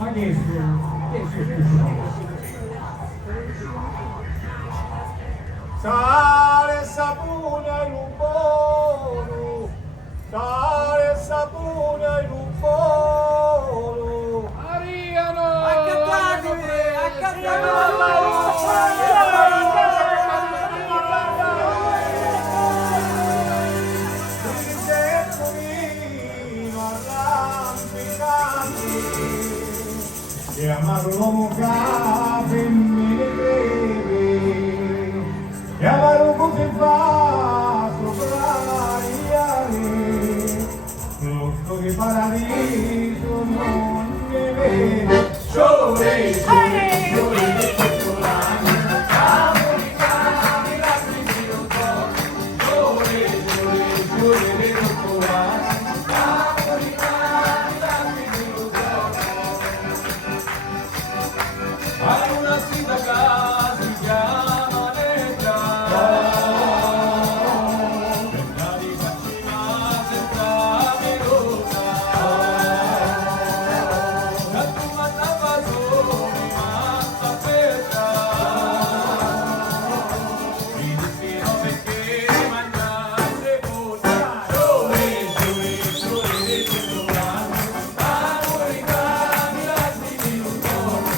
Ma che è successo? Sale sapone in un polo, sale sapone in un polo. Ariano! Accattatevi! Chiamarlo capo mi crede, chiamarlo così fa sopravviare, lo sto di paradiso non mi vede, sole, sole, sole di cioccolata, siamo di cani, lacrime di un po', sole, sole, sole di cioccolata, siamo di cani, lacrime di un po'. Hai una sindaca si chiama Netta, bella di faccina senza pelota, la tua mandava soli matta aperta, mi destino perché mangiare volta, sole, sole, sole del centrolano, americani lasci di un giorno.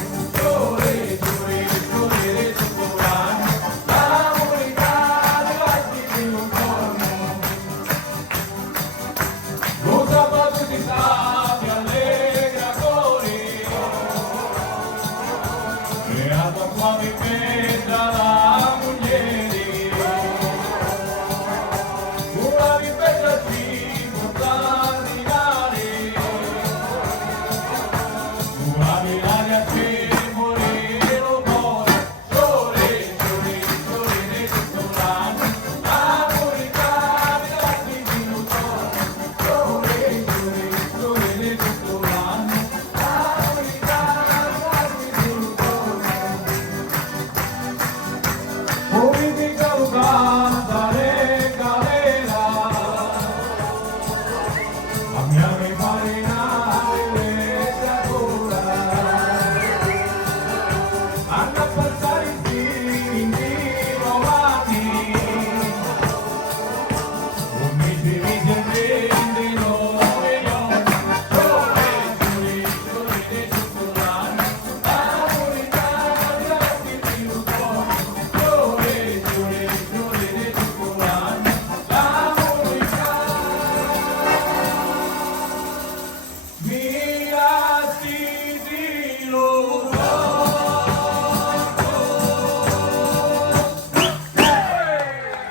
Me